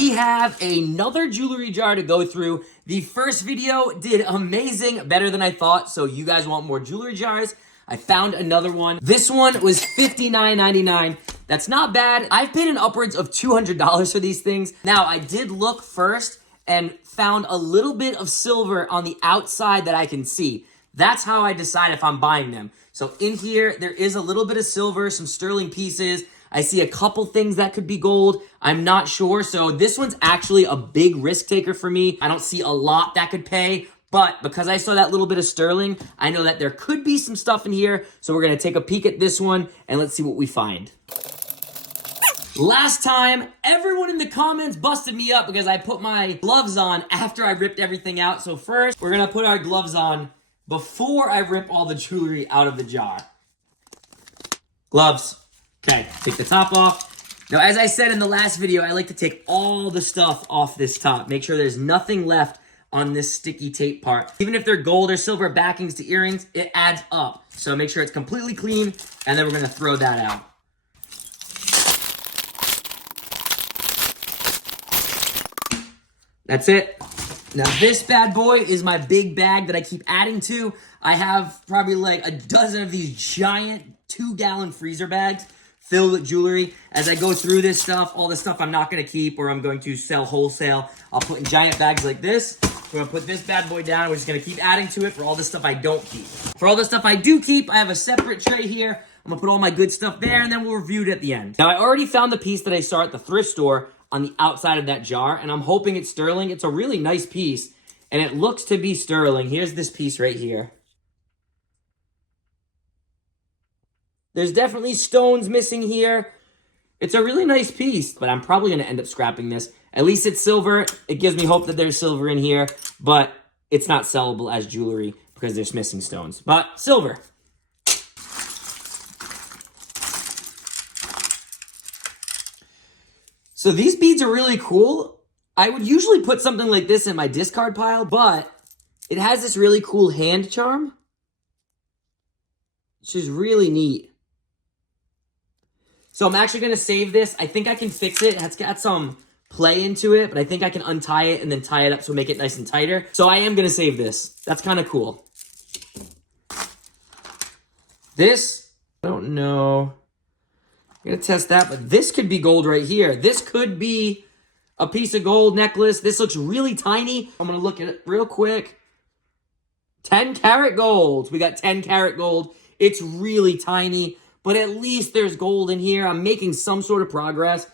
we have another jewelry jar to go through. The first video did amazing, better than I thought. So you guys want more jewelry jars? I found another one. This one was $59.99. That's not bad. I've paid an upwards of $200 for these things. Now, I did look first and found a little bit of silver on the outside that I can see. That's how I decide if I'm buying them. So in here, there is a little bit of silver, some sterling pieces. I see a couple things that could be gold. I'm not sure. So this one's actually a big risk taker for me. I don't see a lot that could pay, but because I saw that little bit of sterling, I know that there could be some stuff in here. So we're going to take a peek at this one and let's see what we find. Last time, everyone in the comments busted me up because I put my gloves on after I ripped everything out. So first, we're going to put our gloves on before I rip all the jewelry out of the jar. Gloves. Okay, take the top off. Now, as I said in the last video, I like to take all the stuff off this top. Make sure there's nothing left on this sticky tape part. Even if they're gold or silver backings to earrings, it adds up. So make sure it's completely clean, and then we're going to throw that out. That's it. Now, this bad boy is my big bag that I keep adding to. I have probably like a dozen of these giant 2-gallon freezer bags filled with jewelry. As I go through this stuff, all the stuff I'm not going to keep or I'm going to sell wholesale, I'll put in giant bags like this. We're going to put this bad boy down. We're just going to keep adding to it for all the stuff I don't keep. For all the stuff I do keep, I have a separate tray here. I'm going to put all my good stuff there, and then we'll review it at the end. Now, I already found the piece that I saw at the thrift store on the outside of that jar, and I'm hoping it's sterling. It's a really nice piece, and it looks to be sterling. Here's this piece right here. There's definitely stones missing here. It's a really nice piece, but I'm probably going to end up scrapping this. At least it's silver. It gives me hope that there's silver in here, but it's not sellable as jewelry because there's missing stones. But silver. So these beads are really cool. I would usually put something like this in my discard pile, but it has this really cool hand charm, which is really neat. So I'm actually going to save this. I think I can fix it. It's got some play into it, but I think I can untie it and then tie it up so make it nice and tighter. So I am going to save this. That's kind of cool. This, I don't know. I'm going to test that, but this could be gold right here. This could be a piece of gold necklace. This looks really tiny. I'm going to look at it real quick. 10 karat gold. We got 10 karat gold. It's really tiny, but at least there's gold in here. I'm making some sort of progress.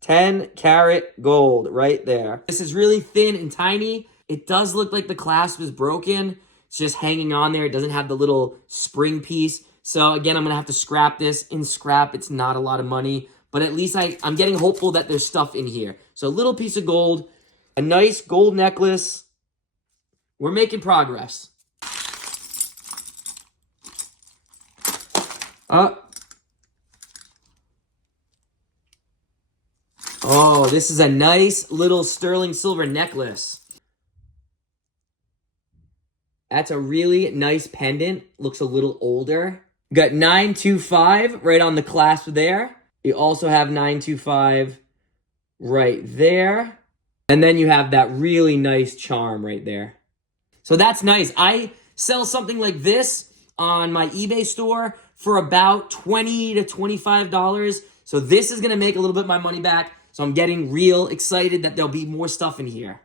10 karat gold right there. This is really thin and tiny. It does look like the clasp is broken. It's just hanging on there. It doesn't have the little spring piece. So again, I'm going to have to scrap this. In scrap, it's not a lot of money, but at least I'm getting hopeful that there's stuff in here. So a little piece of gold, a nice gold necklace. We're making progress. Oh, this is a nice little sterling silver necklace. That's a really nice pendant. Looks a little older. You got 925 right on the clasp there. You also have 925 right there. And then you have that really nice charm right there. So that's nice. I sell something like this on my eBay store for about $20 to $25. So this is going to make a little bit of my money back. So I'm getting real excited that there'll be more stuff in here.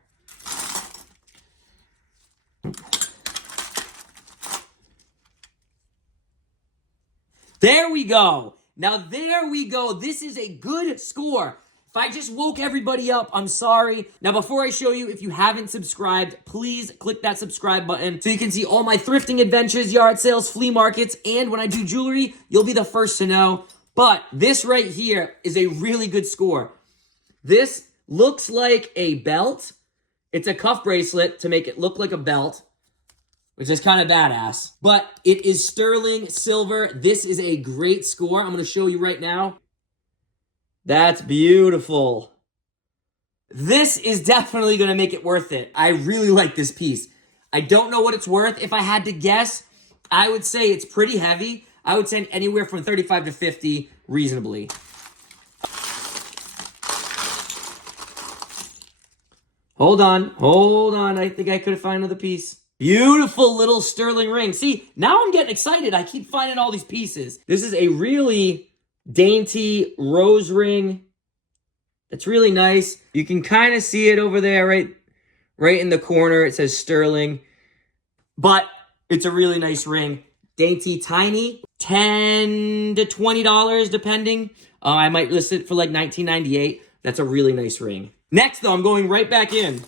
There we go. Now there we go. This is a good score. If I just woke everybody up, I'm sorry. Now before I show you, if you haven't subscribed, please click that subscribe button so you can see all my thrifting adventures, yard sales, flea markets, and when I do jewelry, you'll be the first to know. But this right here is a really good score. This looks like a belt. It's a cuff bracelet to make it look like a belt, which is kind of badass. But it is sterling silver. This is a great score. I'm going to show you right now. That's beautiful. This is definitely going to make it worth it. I really like this piece. I don't know what it's worth. If I had to guess, I would say it's pretty heavy. I would say anywhere from 35 to 50 reasonably. Hold on. Hold on. I think I could find another piece. Beautiful little sterling ring. See, now I'm getting excited. I keep finding all these pieces. This is a really dainty rose ring. It's really nice. You can kind of see it over there, right in the corner. It says sterling. But it's a really nice ring. Dainty, tiny, $10 to $20 depending. I might list it for like $19.98. That's a really nice ring. Next, though, I'm going right back in.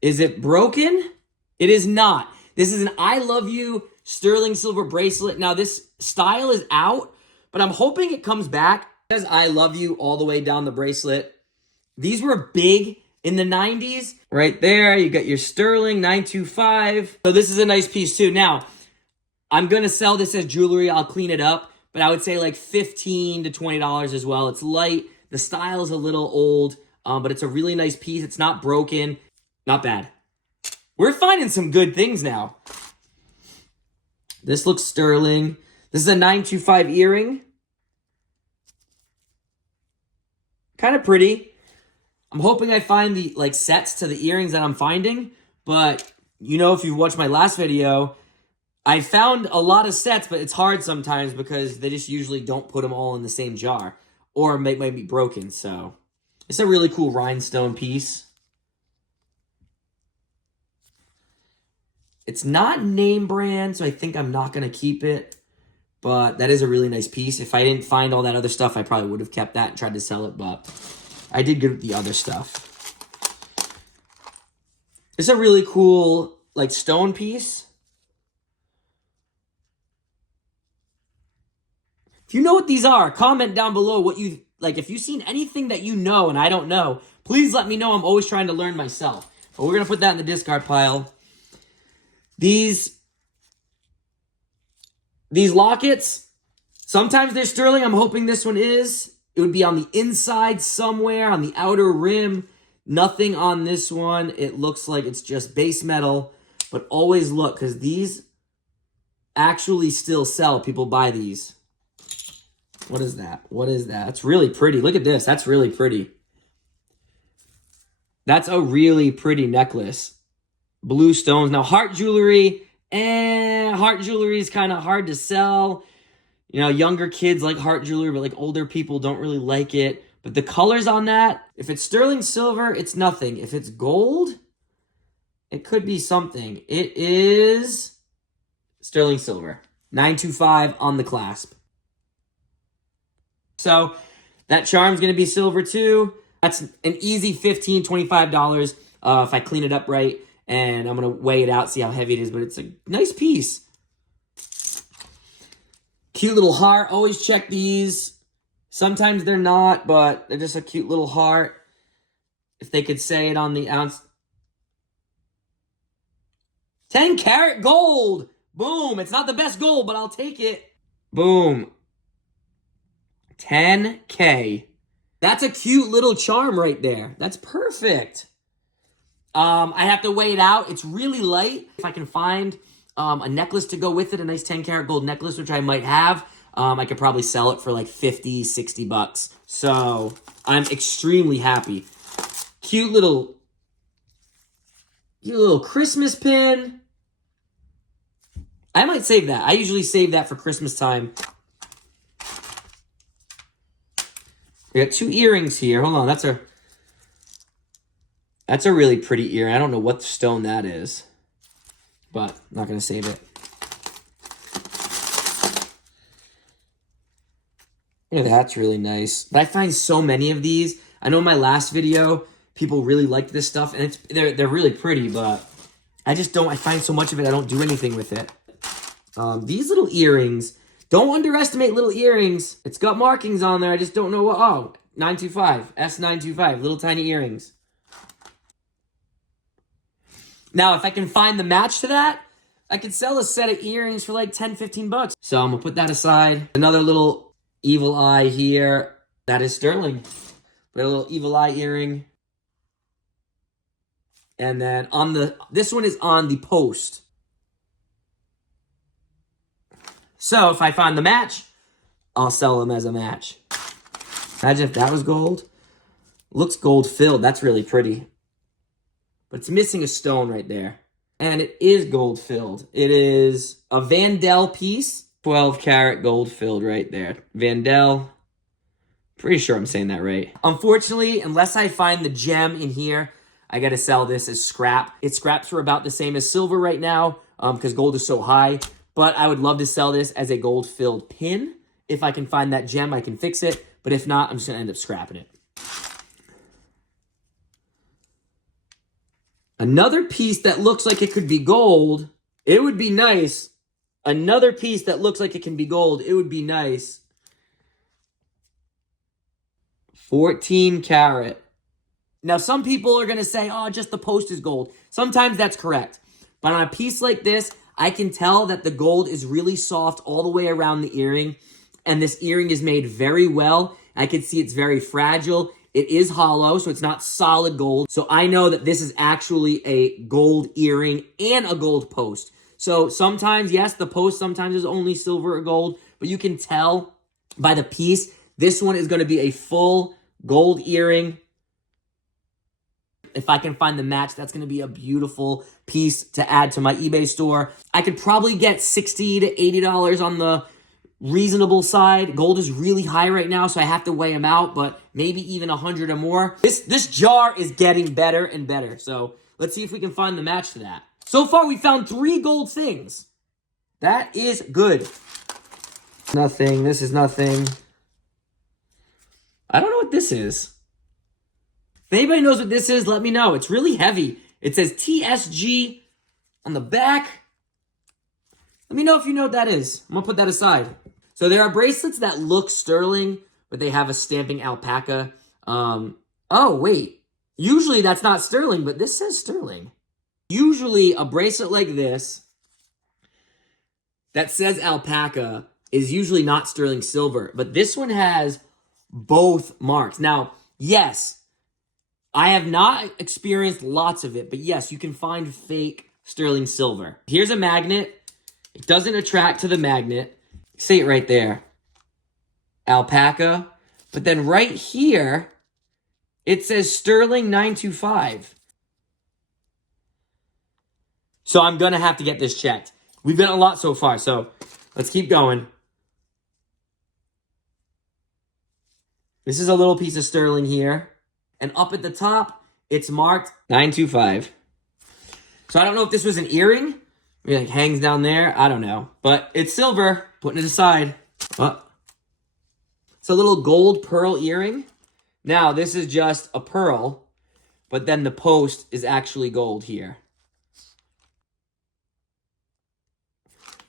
Is it broken? It is not. This is an I Love You sterling silver bracelet. Now, this style is out, but I'm hoping it comes back. It says I Love You all the way down the bracelet. These were big in the 90s. Right there, you got your sterling 925. So this is a nice piece too. Now, I'm going to sell this as jewelry. I'll clean it up, but I would say like $15 to $20 as well. It's light. The style is a little old, but it's a really nice piece. It's not broken. Not bad. We're finding some good things now. This looks sterling. This is a 925 earring. Kind of pretty. I'm hoping I find the like sets to the earrings that I'm finding, but you know, if you've watched my last video, I found a lot of sets, but it's hard sometimes because they just usually don't put them all in the same jar or might be broken. So it's a really cool rhinestone piece. It's not name brand, so I think I'm not going to keep it. But that is a really nice piece. If I didn't find all that other stuff, I probably would have kept that and tried to sell it. But I did get the other stuff. It's a really cool, like, stone piece. If you know what these are, comment down below what you, like, if you've seen anything that you know and I don't know, please let me know. I'm always trying to learn myself. But we're going to put that in the discard pile. These lockets, sometimes they're sterling. I'm hoping this one is. It would be on the inside somewhere, on the outer rim. Nothing on this one. It looks like it's just base metal. But always look, because these actually still sell. People buy these. What is that? What is that? That's really pretty. Look at this. That's really pretty. That's a really pretty necklace. Blue stones. Now, heart jewelry. Heart jewelry is kind of hard to sell. You know, younger kids like heart jewelry, but like older people don't really like it. But the colors on that, if it's sterling silver, it's nothing. If it's gold, it could be something. It is sterling silver. 925 on the clasp. So that charm's going to be silver too. That's an easy $15, $25 if I clean it up right. And I'm going to weigh it out, see how heavy it is. But it's a nice piece. Cute little heart. Always check these. Sometimes they're not, but they're just a cute little heart. If they could say it on the ounce. 10 karat gold. Boom. It's not the best gold, but I'll take it. Boom. 10K. That's a cute little charm right there. That's perfect. I have to weigh it out. It's really light. If I can find a necklace to go with it, a nice 10 karat gold necklace, which I might have, I could probably sell it for like 50, 60 bucks. So I'm extremely happy. Cute little Christmas pin. I might save that. I usually save that for Christmas time. We got 2 earrings here. Hold on, that's a really pretty earring. I don't know what stone that is, but I'm not going to save it. Yeah, that's really nice. But I find so many of these. I know in my last video, people really liked this stuff, and they're really pretty, but I just don't. I find so much of it, I don't do anything with it. These little earrings, don't underestimate little earrings. It's got markings on there. I just don't know what. Oh, 925, S925, little tiny earrings. Now, if I can find the match to that, I could sell a set of earrings for like 10, 15 bucks. So I'm going to put that aside. Another little evil eye here. That is sterling. Put a little evil eye earring. And then this one is on the post. So if I find the match, I'll sell them as a match. Imagine if that was gold. Looks gold filled. That's really pretty. But it's missing a stone right there. And it is gold filled. It is a Vandel piece. 12 karat gold filled right there. Vandel. Pretty sure I'm saying that right. Unfortunately, unless I find the gem in here, I gotta sell this as scrap. Its scraps are about the same as silver right now because gold is so high. But I would love to sell this as a gold filled pin. If I can find that gem, I can fix it. But if not, I'm just gonna end up scrapping it. Another piece that looks like it could be gold. It would be nice. Another piece that looks like it can be gold. It would be nice. 14 karat. Now, some people are going to say, oh, just the post is gold. Sometimes that's correct. But on a piece like this, I can tell that the gold is really soft all the way around the earring. And this earring is made very well. I can see it's very fragile. It is hollow, so it's not solid gold. So I know that this is actually a gold earring and a gold post. So sometimes, yes, the post sometimes is only silver or gold, but you can tell by the piece, this one is going to be a full gold earring. If I can find the match, that's going to be a beautiful piece to add to my eBay store. I could probably get $60 to $80 on the reasonable side. Gold is really high right now, so I have to weigh them out, but maybe even 100 or more. This jar is getting better and better, so let's see if we can find the match to that. So far, we found 3 gold things. That is good. Nothing. This is nothing. I don't know what this is. If anybody knows what this is, let me know. It's really heavy. It says TSG on the back. Let me know if you know what that is. I'm going to put that aside. So there are bracelets that look sterling, but they have a stamping alpaca. Oh, wait. Usually that's not sterling, but this says sterling. Usually a bracelet like this that says alpaca is usually not sterling silver, but this one has both marks. Now, yes, I have not experienced lots of it, but yes, you can find fake sterling silver. Here's a magnet. It doesn't attract to the magnet. See it right there. Alpaca. But then right here, it says sterling 925. So I'm going to have to get this checked. We've done a lot so far, so let's keep going. This is a little piece of sterling here. And up at the top, it's marked 925. So I don't know if this was an earring. Maybe like hangs down there. I don't know. But it's silver. Putting it aside. Oh. It's a little gold pearl earring. Now, this is just a pearl. But then the post is actually gold here.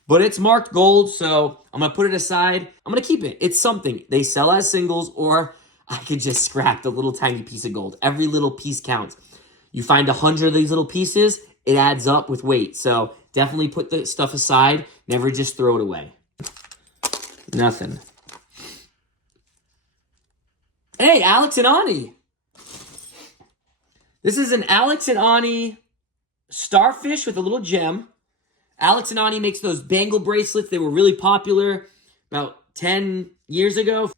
But it's marked gold, so I'm going to put it aside. I'm going to keep it. It's something. They sell as singles, or I could just scrap the little tiny piece of gold. Every little piece counts. You find 100 of these little pieces, it adds up with weight. So definitely put the stuff aside. Never just throw it away. Nothing. Hey, Alex and Ani. This is an Alex and Ani starfish with a little gem. Alex and Ani makes those bangle bracelets. They were really popular about 10 years ago.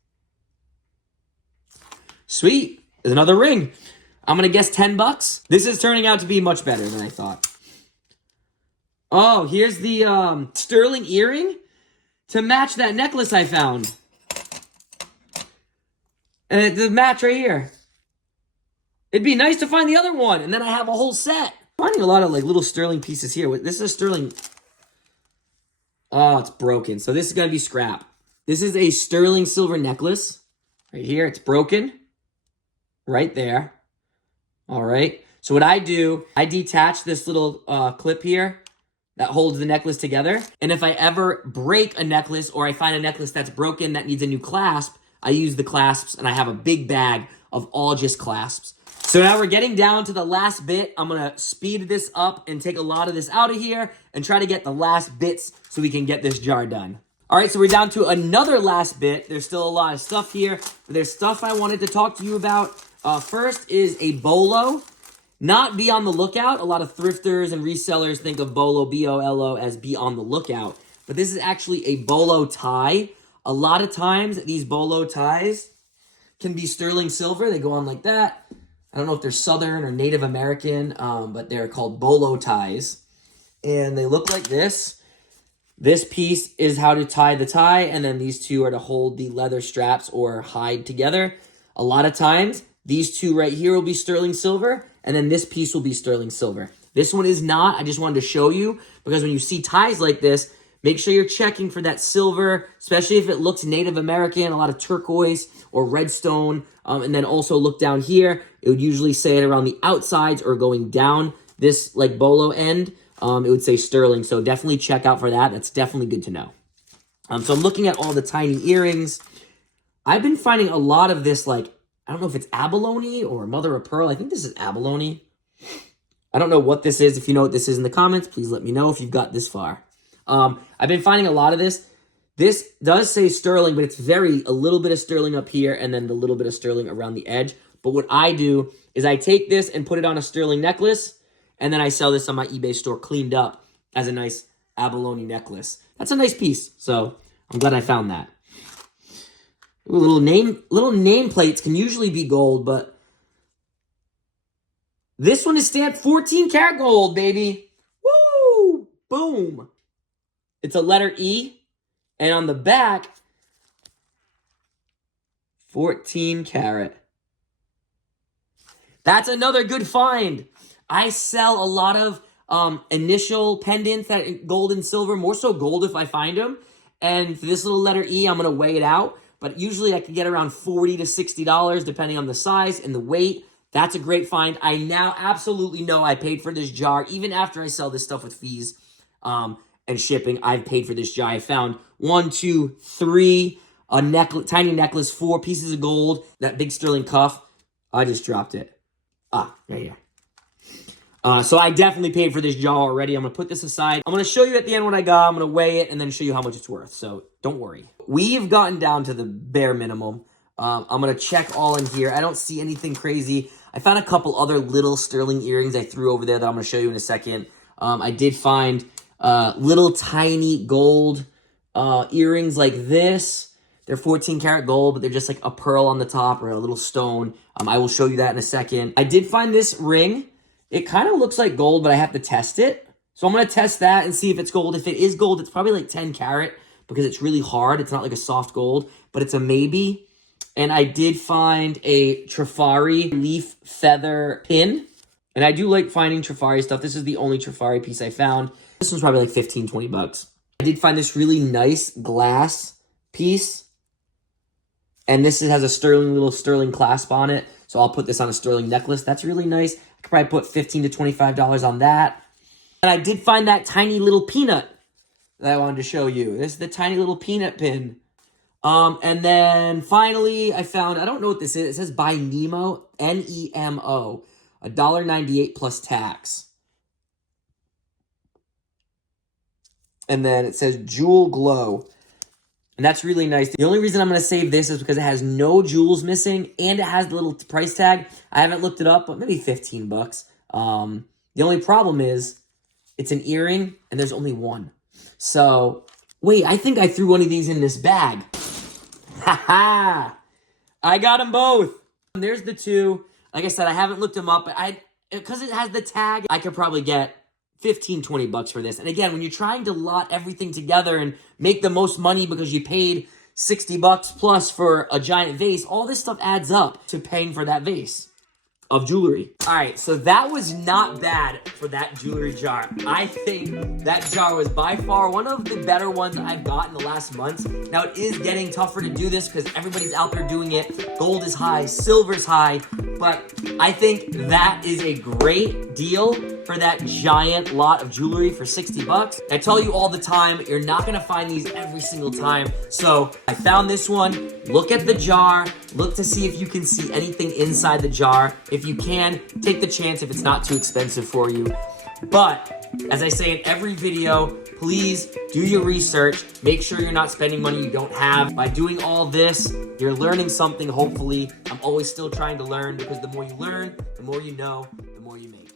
Sweet. There's another ring. I'm going to guess $10. This is turning out to be much better than I thought. Oh, here's the sterling earring to match that necklace I found. And it's a match right here. It'd be nice to find the other one, and then I have a whole set. I'm finding a lot of like little sterling pieces here. This is a sterling. Oh, it's broken. So this is going to be scrap. This is a sterling silver necklace. Right here, it's broken. Right there. All right. So what I do, I detach this little clip here that holds the necklace together. And if I ever break a necklace or I find a necklace that's broken that needs a new clasp, I use the clasps and I have a big bag of all just clasps. So now we're getting down to the last bit. I'm going to speed this up and take a lot of this out of here and try to get the last bits so we can get this jar done. All right, so we're down to another last bit. There's still a lot of stuff here, but there's stuff I wanted to talk to you about. First is a bolo. Not be on the lookout. A lot of thrifters and resellers think of bolo, B-O-L-O, as be on the lookout. But this is actually a bolo tie. A lot of times, these bolo ties, can be sterling silver. They go on like that. I don't know if they're Southern or Native American, but they're called bolo ties. And they look like this. This piece is how to tie the tie, and then these two are to hold the leather straps or hide together. A lot of times, these two right here will be sterling silver, and then this piece will be sterling silver. This one is not. I just wanted to show you, because when you see ties like this, make sure you're checking for that silver, especially if it looks Native American, a lot of turquoise or redstone. And then also look down here. It would usually say it around the outsides or going down this like bolo end. It would say sterling, so definitely check out for that. That's definitely good to know. So I'm looking at all the tiny earrings. I've been finding a lot of this, like, I don't know if it's abalone or mother of pearl. I think this is abalone. I don't know what this is. If you know what this is in the comments, please let me know if you've got this far. I've been finding a lot of this. This does say sterling, but it's a little bit of sterling up here and then the little bit of sterling around the edge. But what I do is I take this and put it on a sterling necklace, and then I sell this on my eBay store cleaned up as a nice abalone necklace. That's a nice piece, so I'm glad I found that. Ooh, little name plates can usually be gold, but this one is stamped 14 karat gold, baby. Woo! Boom! It's a letter E, and on the back, 14 karat. That's another good find. I sell a lot of initial pendants that gold and silver, more so gold if I find them. And for this little letter E, I'm going to weigh it out. But usually I can get around $40 to $60 depending on the size and the weight. That's a great find. I now absolutely know I paid for this jar. Even after I sell this stuff with fees and shipping, I've paid for this jar. I found 1, 2, 3, a necklace, tiny necklace, 4 pieces of gold, that big sterling cuff. I just dropped it. Right here. So I definitely paid for this jar already. I'm going to put this aside. I'm going to show you at the end what I got. I'm going to weigh it and then show you how much it's worth. So don't worry. We've gotten down to the bare minimum. I'm going to check all in here. I don't see anything crazy. I found a couple other little sterling earrings I threw over there that I'm going to show you in a second. I did find little tiny gold earrings like this. They're 14 karat gold, but they're just like a pearl on the top or a little stone. I will show you that in a second. I did find this ring. It kind of looks like gold, but I have to test it. So I'm going to test that and see if it's gold. If it is gold, it's probably like 10 karat because it's really hard. It's not like a soft gold, but it's a maybe. And I did find a Trifari leaf feather pin. And I do like finding Trifari stuff. This is the only Trifari piece I found. This one's probably like 15, 20 bucks. I did find this really nice glass piece. And this has a little sterling clasp on it. So I'll put this on a sterling necklace. That's really nice. I could probably put $15 to $25 on that. And I did find that tiny little peanut that I wanted to show you. This is the tiny little peanut pin. And then finally I found, I don't know what this is. It says by Nemo, N-E-M-O, $1.98 plus tax. And then it says Jewel Glow. And that's really nice. The only reason I'm going to save this is because it has no jewels missing and it has the little price tag. I haven't looked it up, but maybe 15 bucks. The only problem is it's an earring and there's only one. So, wait, I think I threw one of these in this bag. Ha! I got them both. And there's the two. Like I said, I haven't looked them up, but because it has the tag, I could probably get 15, 20 bucks for this. And again, when you're trying to lot everything together and make the most money because you paid 60 bucks plus for a giant vase, all this stuff adds up to paying for that vase of jewelry. All right, so that was not bad for that jewelry jar. I think that jar was by far one of the better ones I've got in the last months. Now, it is getting tougher to do this because everybody's out there doing it. Gold is high, silver's high, but I think that is a great deal for that giant lot of jewelry for 60 bucks. I tell you all the time, you're not gonna find these every single time. So I found this one. Look at the jar. Look to see if you can see anything inside the jar. If you can, take the chance if it's not too expensive for you. But as I say in every video, please do your research. Make sure you're not spending money you don't have. By doing all this, you're learning something, hopefully. I'm always still trying to learn because the more you learn, the more you know, the more you make.